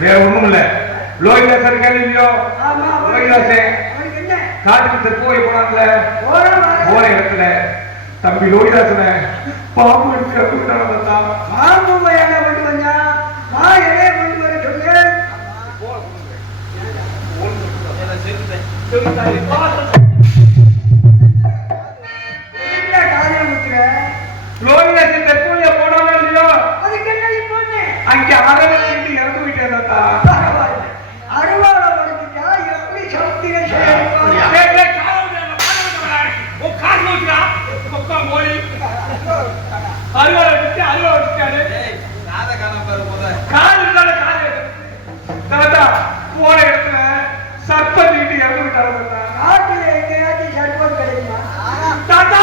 வேற ஒண்ணும் இல்ல. லோகிதாசன் கேள்வியோ காட்டுக்கு போய் போனாங்கல்ல போற இடத்துல தம்பி லோகிதாசனை பாம்பு எடுத்து பாம்பு வயல கொண்டு வந்தா இலைய கொண்டு வர லோகிதாசன் தற்போதைய போனாங்க இல்லையோ அதுக்கு என்ன அங்க அரவணை இறந்து விட்டேன் அருவாள வளர்த்துட்டா எப்படி சௌத்திர போன இடத்துல சர்பம் வீட்டு இறந்து விட்டாரு நாட்டுல எங்கேயாச்சும் சர்பம் கிடைக்குமா தாத்தா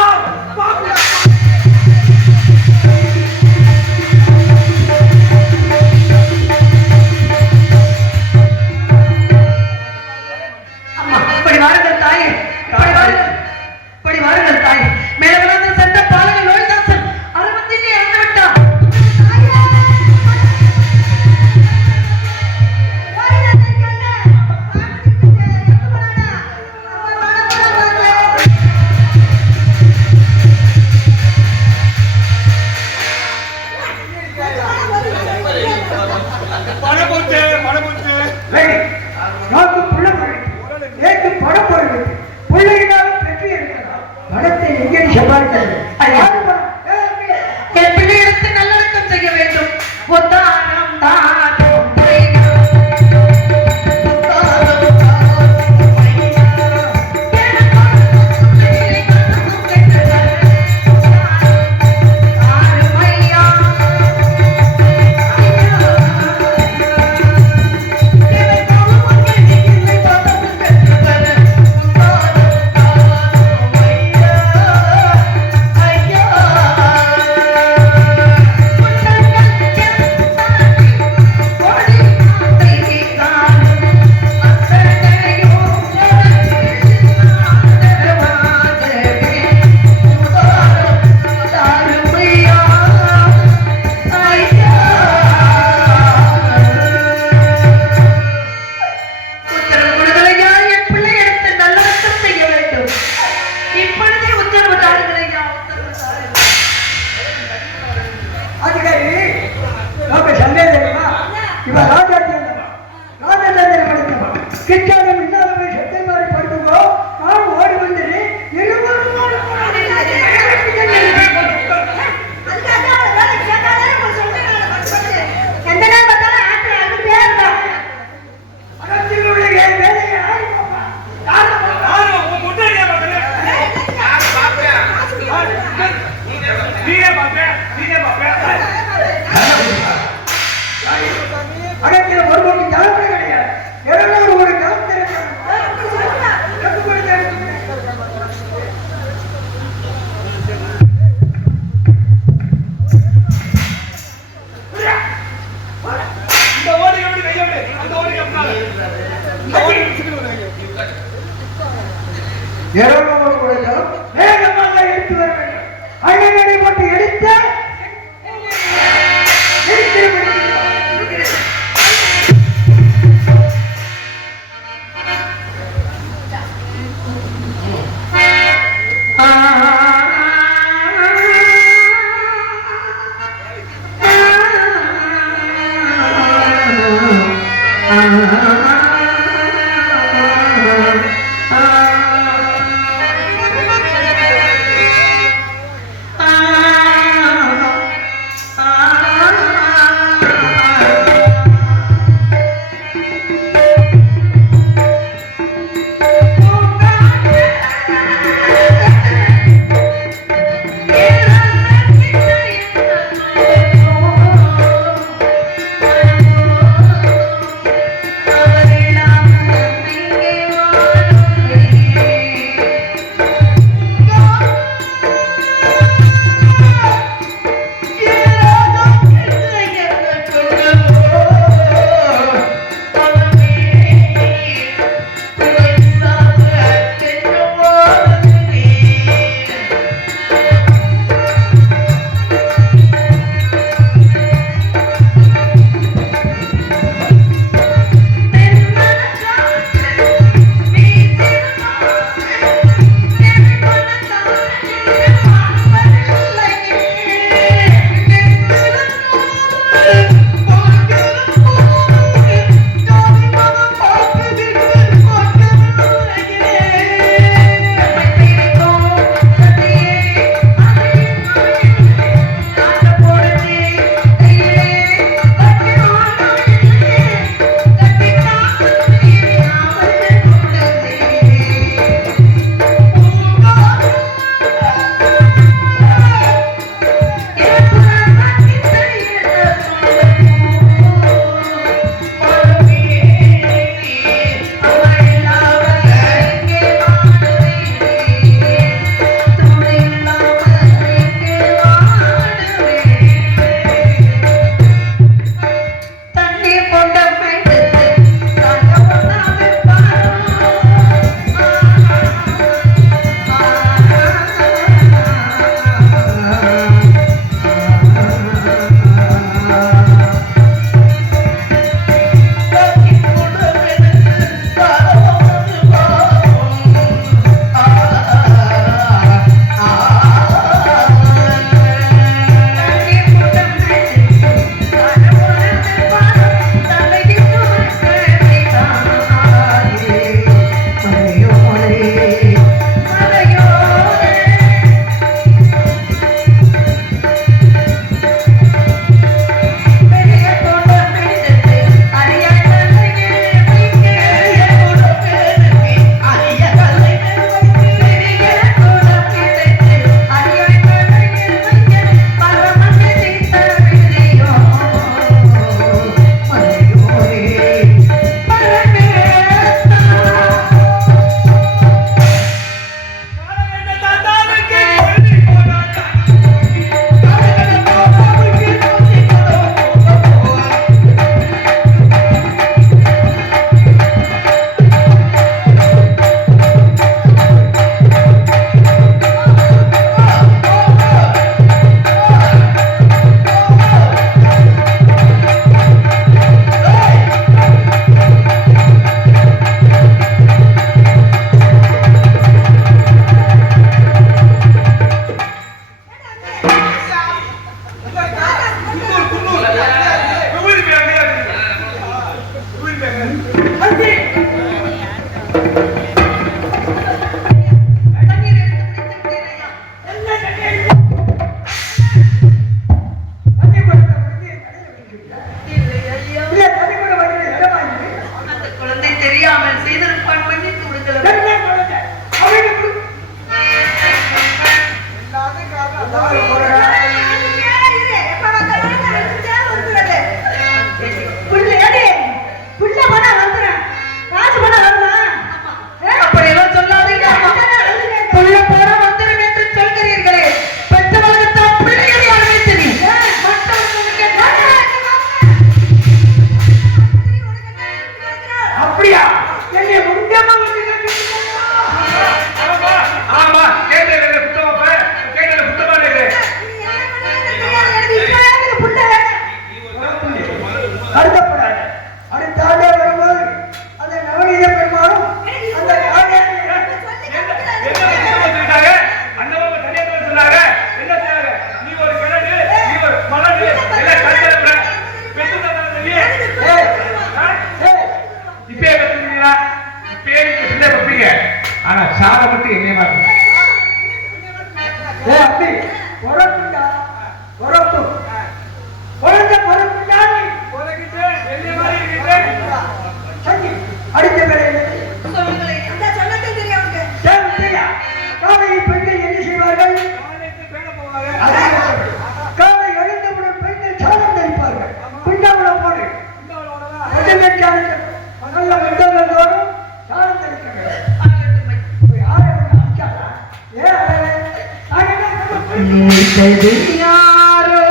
நினைத்தது யாரோ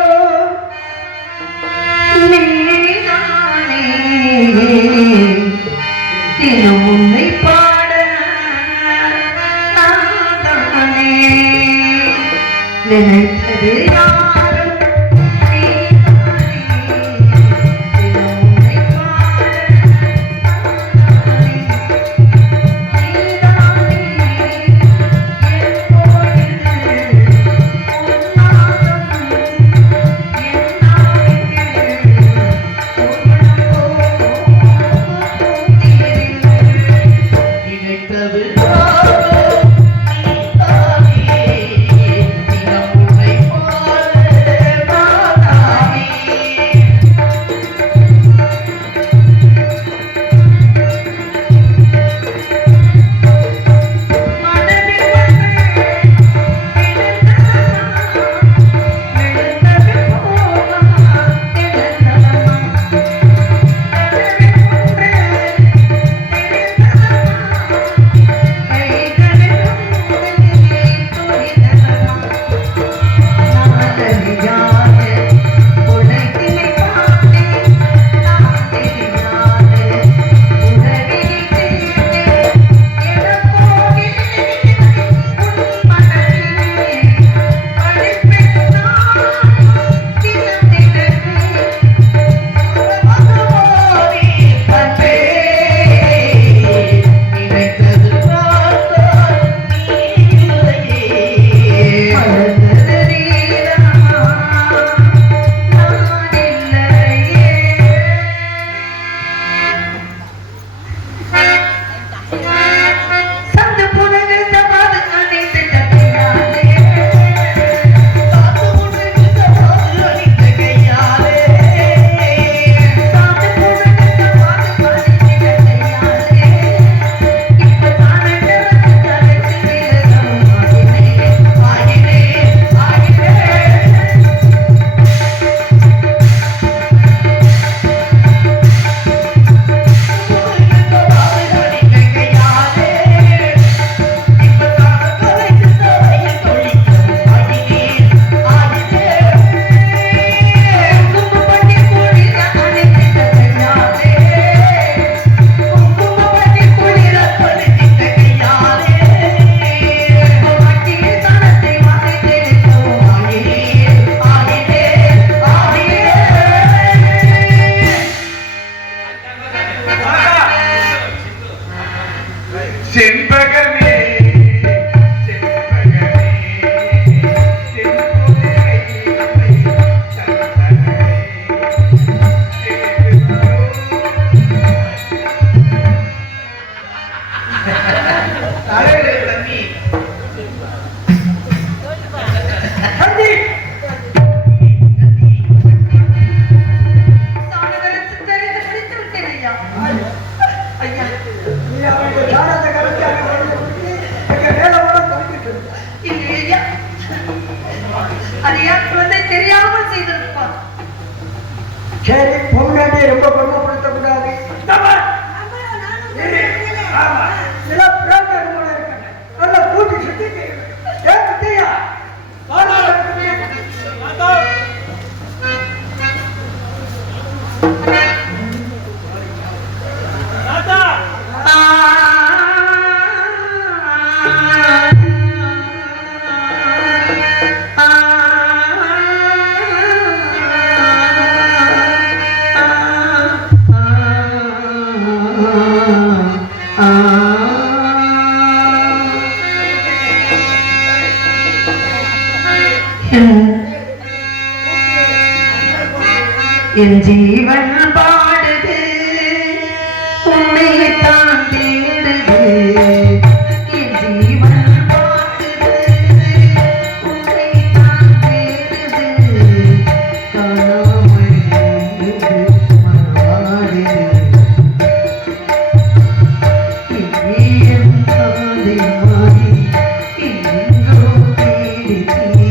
நீதானே தினம் உன்னை பாட நானே நினைத்தது யாரோ சரி, பொண்டாட்டியை ரொம்ப கொடுமைப்படுத்த கூடாது. நல்ல கூட்டி சுத்தி என் ஜீவன் பாடுது உன்னை தான் தேடுது என் ஜீவன் பாடுது உன்னை தான் தேடுது காணாமல் மனவாடுது என் காதை மாறி எங்கோ தேடி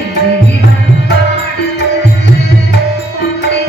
என் ஜீவன் பாடுது உன்னை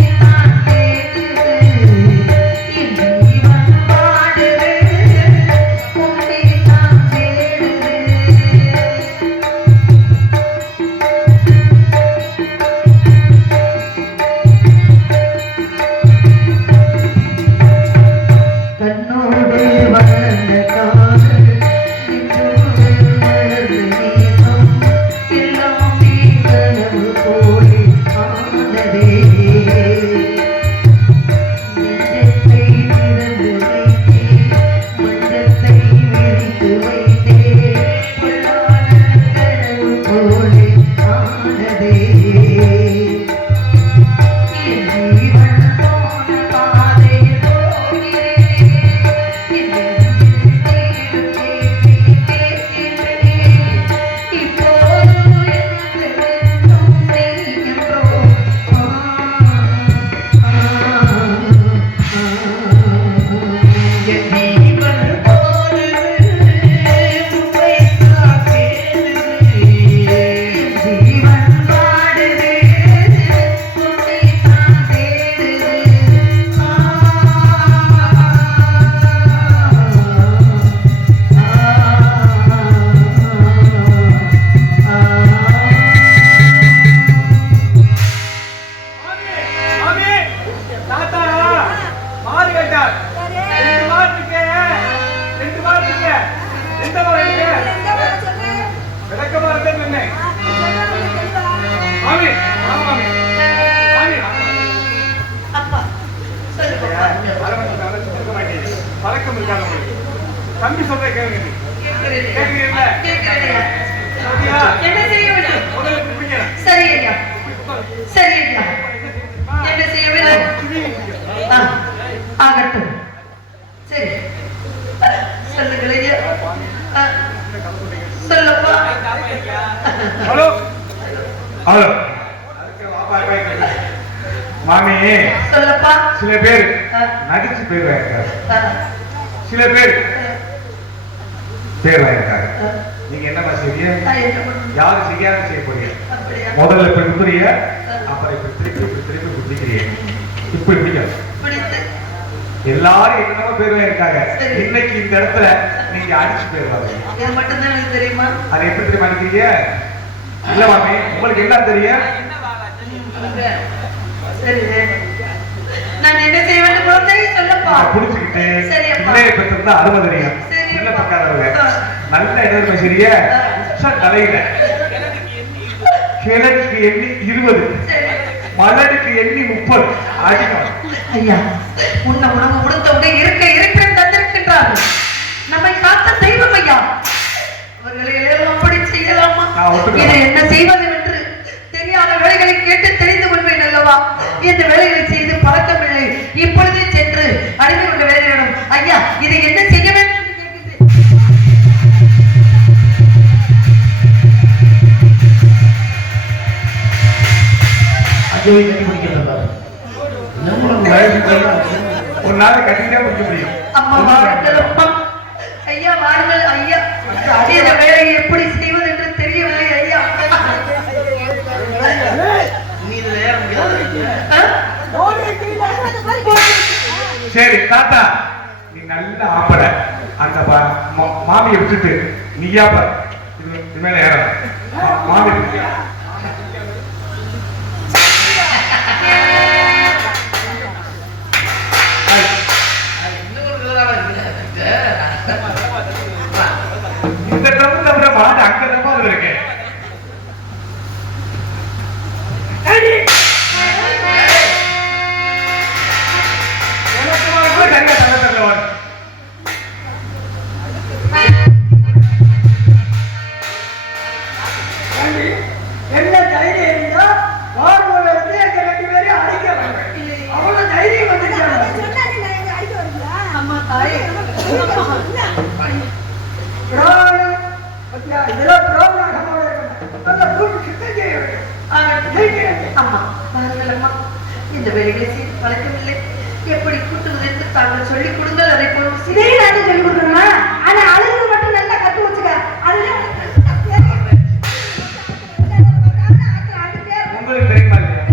பழக்கம் இருக்காது உங்களுக்கு. தம்பி சொல்ற கேளுங்க. கேட்கிறேன். கேட்கிறீங்களா? கேட்கிறேன். சரியா? என்ன செய்ய வேண்டும்? முதல்ல கும்பிடுங்க. சரி ஐயா. சரி ஐயா. என்ன செய்ய வேண்டும்? ஆ, ஆகட்டும். சரி. சொல்லுங்கள் ஐயா. சொல்லப்பா. ஹலோ ஹலோ மாமி, சொல்லப்பா. சில பேர் நடிச்சு பேர் வாங்கிருக்காரு, சில பேர் பேர் வாங்கிருக்காரு. நீங்க என்ன செய்ய? யாரு செய்யாத செய்ய போறீங்க? முதல்ல இப்ப புரிய, அப்புறம் இப்ப திருப்பி புத்திக்கிறீங்க. இப்படி பிடிக்காது. எல்லாரும் என்னென்ன பேர் வாங்கிருக்காங்க. இன்னைக்கு இந்த இடத்துல நீங்க அடிச்சு பேர் வாங்க. இது மட்டும்தான் எனக்கு தெரியுமா? அதை எப்படி தெரியுமா அடிக்கிறீங்க? இல்ல மாமி, உங்களுக்கு என்ன தெரியும்? சரி, நான் என்ன செய்ய வேண்டும் குழந்தை சொல்லப்பா. புடிச்சுக்கிட்டு பிள்ளைய பெற்றிருந்தா அருமை தெரியும். பிள்ளை பக்காதவங்க நல்ல எதிர்மை சரியா? உச்ச தலையில கிழக்கு எண்ணி 20, மலருக்கு எண்ணி 30 அடிக்கணும். ஐயா, உன்னை உணவு உடுத்தவுடன் இருப்பிடம் தந்திருக்கின்றார்கள். நம்மை காத்த தெய்வம் ஐயா. அவர்களை அப்படி செய்யலாமா? இதை என்ன செய்வது என்று தெரியாத வேலைகளை கேட்டு தெரிந்து கொள்வேன் அல்லவா? இந்த வேலைகளை செய்து பழக்கமில்லை. இப்பொழுதே சென்று அடிமை கொண்ட வேலையிடம் ஐயா இதை என்ன செய்ய வேண்டும் என்று கேட்கின்றேன். ஒரு நாள் கட்டிட்டே முடிக்க முடியும். அம்மா வாருங்கள். ஐயா வாருங்கள் ஐயா. இந்த வேலையை எப்படி செய்வது என்று தெரியவில்லை ஐயா. சரி தாத்தா, நீ நல்ல ஆப்பட அந்த மாமியை விட்டுட்டு நீயா பாரு. இது மேல ஏற மாமி இந்த தவிர விட மாடு அங்கதமா அது இருக்கு. என்ன தைரியம் இருந்தா வார்மோல இருந்து எங்க 2 பேரையும் அடிக்க வேண்டாம். அவ்வளவு தைரியம் வந்துட்டாங்க. அம்மா தாயே, இந்த வேலைகளை செய்து பழக்கமில்லை. எப்படி கூட்டுவது என்று தாங்கள் சொல்லிக் கொடுங்கள். அதை போல் சொல்லிக் கொடுக்கணுமா? ஆனா அழுகு மட்டும் நல்லா கத்து வச்சுக்க. அதுல உங்களுக்கு தெரியுமா இல்லையா?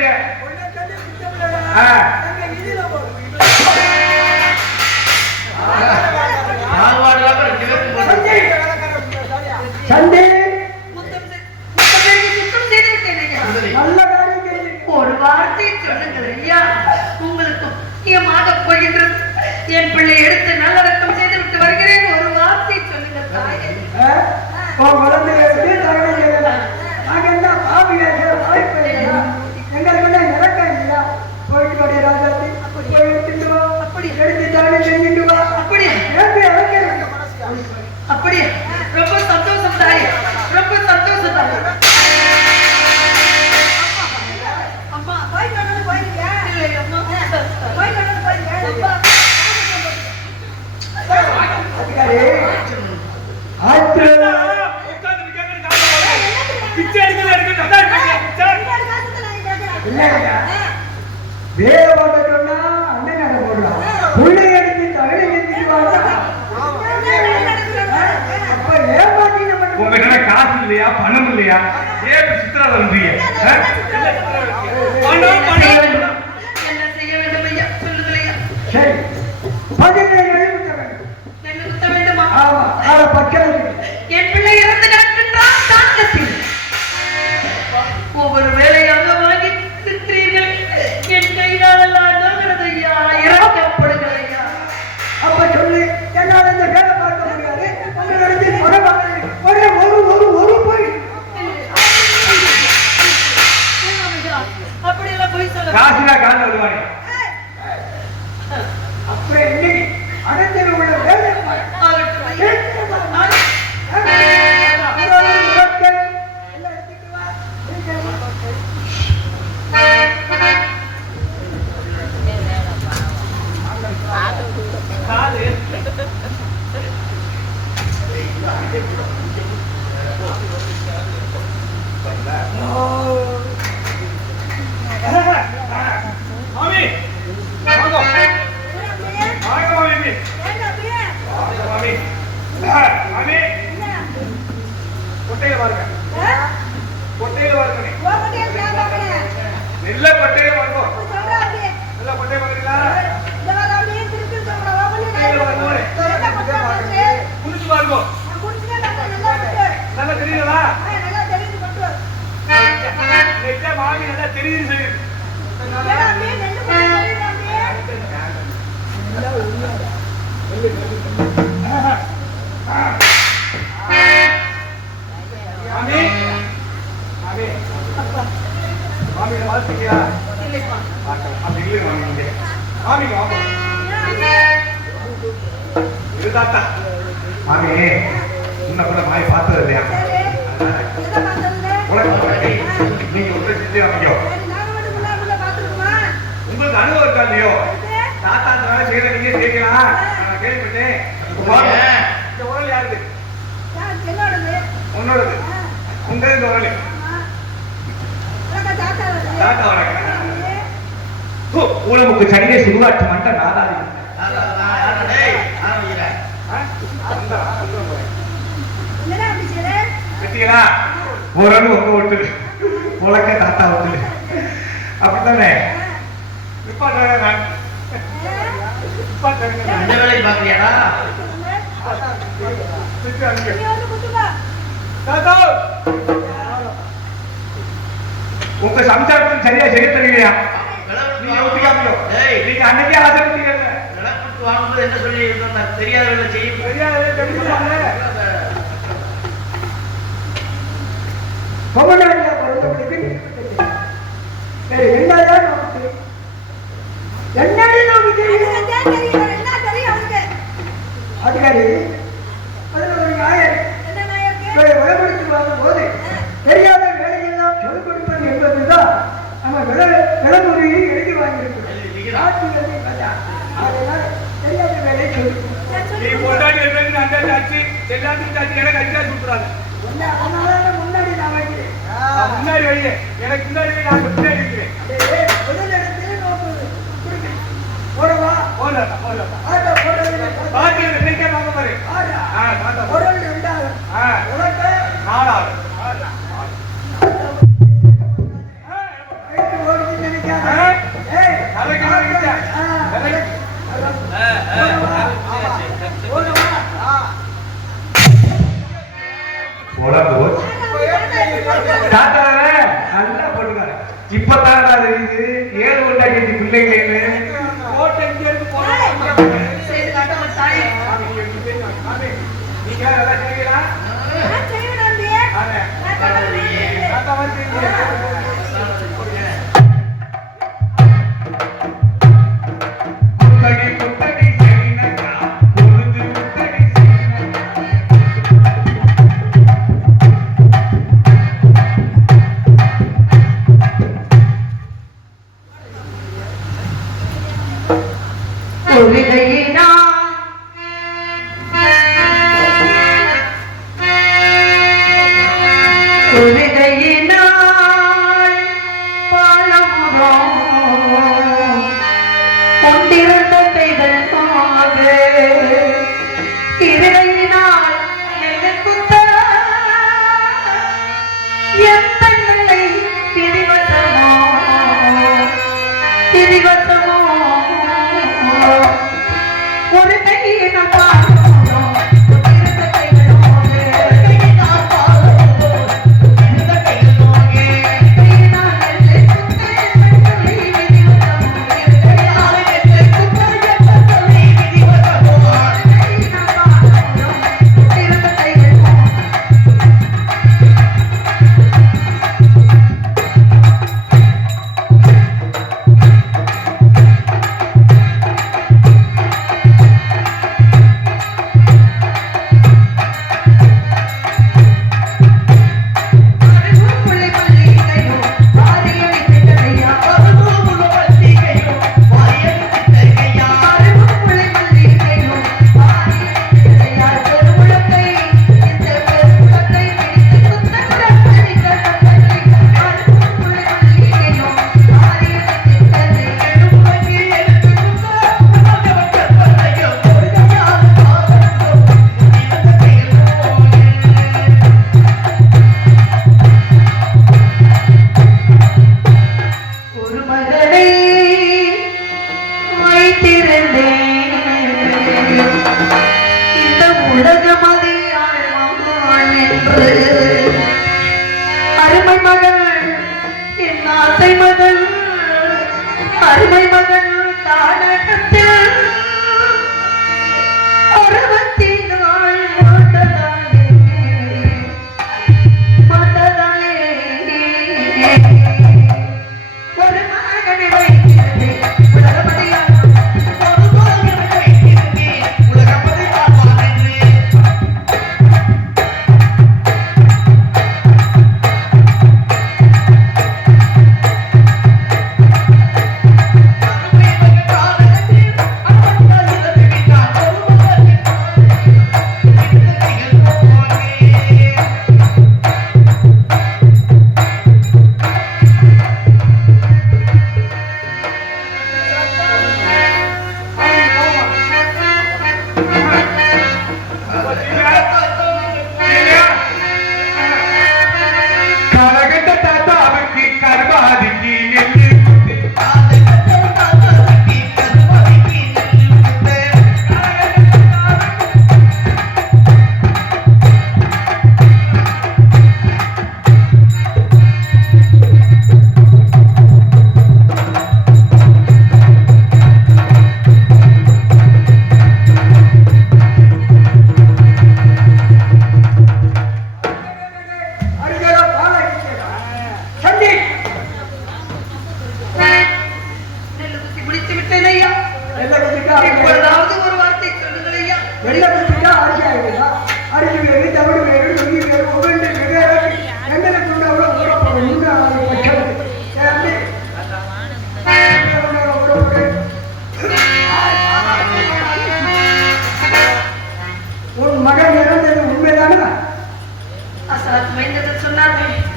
சொல்லிட்டீங்க. சண்டே ஒரு வார்த்தை சொல்லுங்கள் ஐயா. உங்களுக்கு முக்கியமாக போகின்றது. என் பிள்ளை எடுத்து நல்லடக்கம் செய்து விட்டு வருகிறேன். ஒரு வார்த்தை சொல்லுங்கள் தாயே. அப்படியே ரொம்ப சந்தோஷம் தாயே, ரொம்ப சந்தோஷம் தாயே. அம்மா இல்லை அம்மா வேலை போட்ட சொன்னா அண்ணன் போடுறான். புள்ளை அடித்து தகவலை அப்ப ஏமாத்தி உங்ககிட்ட காசு இல்லையா, பணம் இல்லையா? ஏன் சித்திரவதை பண்றீங்க? என்ன செய்ய வேண்டும் ஐயா? சொல்லுங்கள் ஐயா. சரி 17 குத்த வேண்டும். என்ன குத்த வேண்டுமா? ஆமா, அதை பக்கிறது. என் பிள்ளை இறந்து கிடக்கின்றான் தாக்கத்தில். ஒவ்வொரு வேலையாக வாங்கி தின்றீர்கள். என் கைகாலெல்லாம் நோகிறது ஐயா. இறக்கப்படுங்கள் ஐயா. அப்ப சொல்லு, என்னால இந்த வேலை பார்க்க முடியாது. உங்களிடத்தில் ஒரே ஒரு போய் அப்படியெல்லாம் போய் சொல்ல காசுனா காசு வருவானே. அப்புறம் இன்னைக்கு அனைத்தில் உள்ள வேலை உன்னை கூட மாறி பார்த்தது இல்லையா? நீங்க ஒரு உங்களுக்கு அனுபவம் இருக்கா இல்லையோ? தாத்தா அந்த வேலை செய்யற நீங்க செய்யலாம். நான் கேள்விப்பட்டேன். இந்த உரல் யாருது? உன்னோடது. உங்க இந்த உரல் தாத்தா உனக்கு சரியை சுருவாட்டு மட்டும் நாதாரி வெட்டிகளா ஒரு உங்க விட்டு உலக்க தாத்தா விட்டு அப்படித்தானே நான் உங்க சம்சாரத்துக்கு சரியா செய்ய தெரியலையா? நீங்க ஒத்துக்காமையோ? நீங்க அன்னைக்கே ஆசைப்பட்டீங்க. வாங்கும்போது என்ன சொல்லி தெரியாத செய்யும் தமிழ்நாட்டில் பிறந்தவர்களுக்கு என்னதான் நமக்கு என்னடி நமக்கு அதிகாரி அதுல ஒரு நாயர் விளம்பரத்து வாங்கும் போது தெரியாத வேலையெல்லாம் சொல்லிக் கொடுப்பது என்பதுதான் நம்ம விளம்புரியை எழுதி வாங்கியிருக்கிறோம். அதனால தெரியாத வேலையை சொல்லி முன்னாடி நான் வைக்கிறேன். முன்னாடி வைங்க. எனக்கு முன்னாடி நான் முன்னாடி இருக்கிறேன். முதல் இடத்துல நோக்குது போடவா பாக்கி இன்னைக்கே வாங்க பாரு. பொருள் ரெண்டாவது நாலாவது இப்பதான் தெரியுது 7 கொண்டாடி பிள்ளைங்களே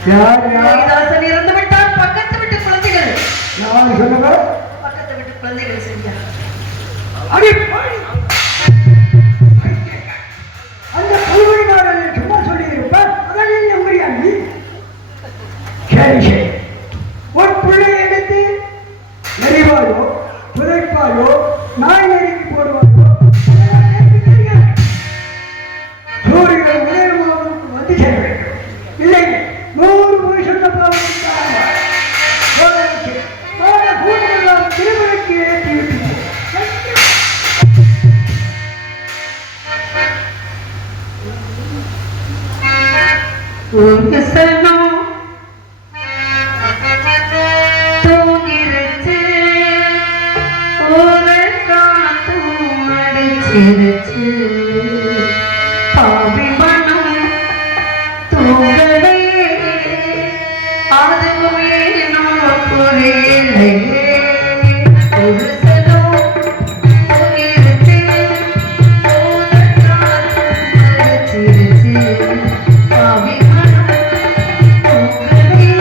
ஹரிதாசன் இறந்து விட்டார். பக்கத்து வீட்டு குழந்தைகள் பக்கத்து வீட்டு குழந்தைகள் சரியா அந்த கல்வழி நாடல் சும்மா சொல்லி இருப்பார். அதான் நம்புறியா நீ? சரி சரி, ஒரு பிள்ளை எடுத்து சிரிச்சு பாவி மனம் தூங்கலே அதுவும் ஏனோ புரியலே ஒரு சலம் உயிர்த்து சிரிச்சு பாவி மனம் தூங்கலே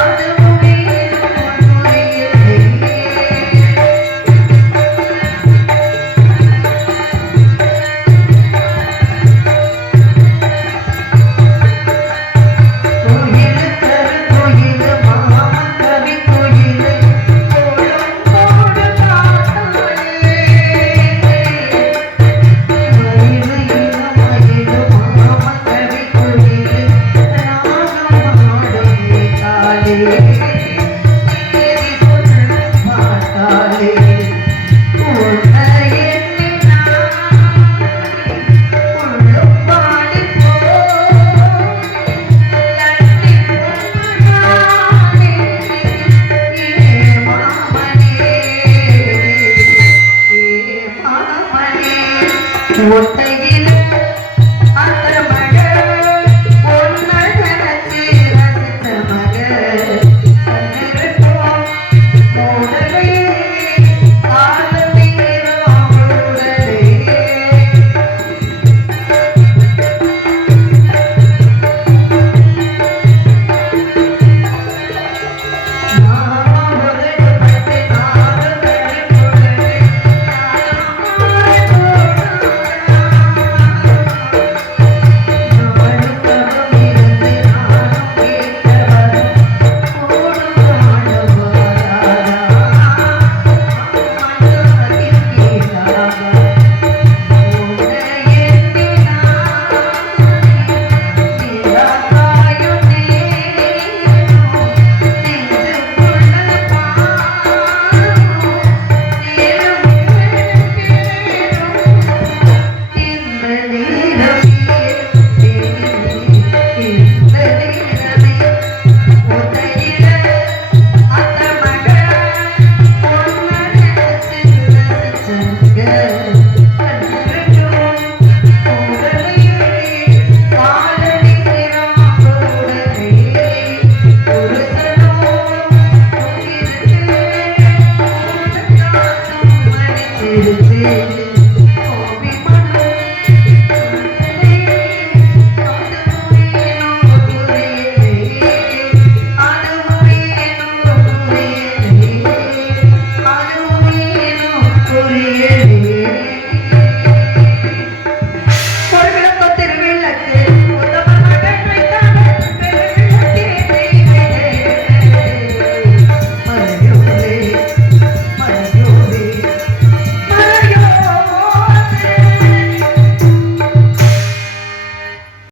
அதுவும் ஏனோ புரியலே What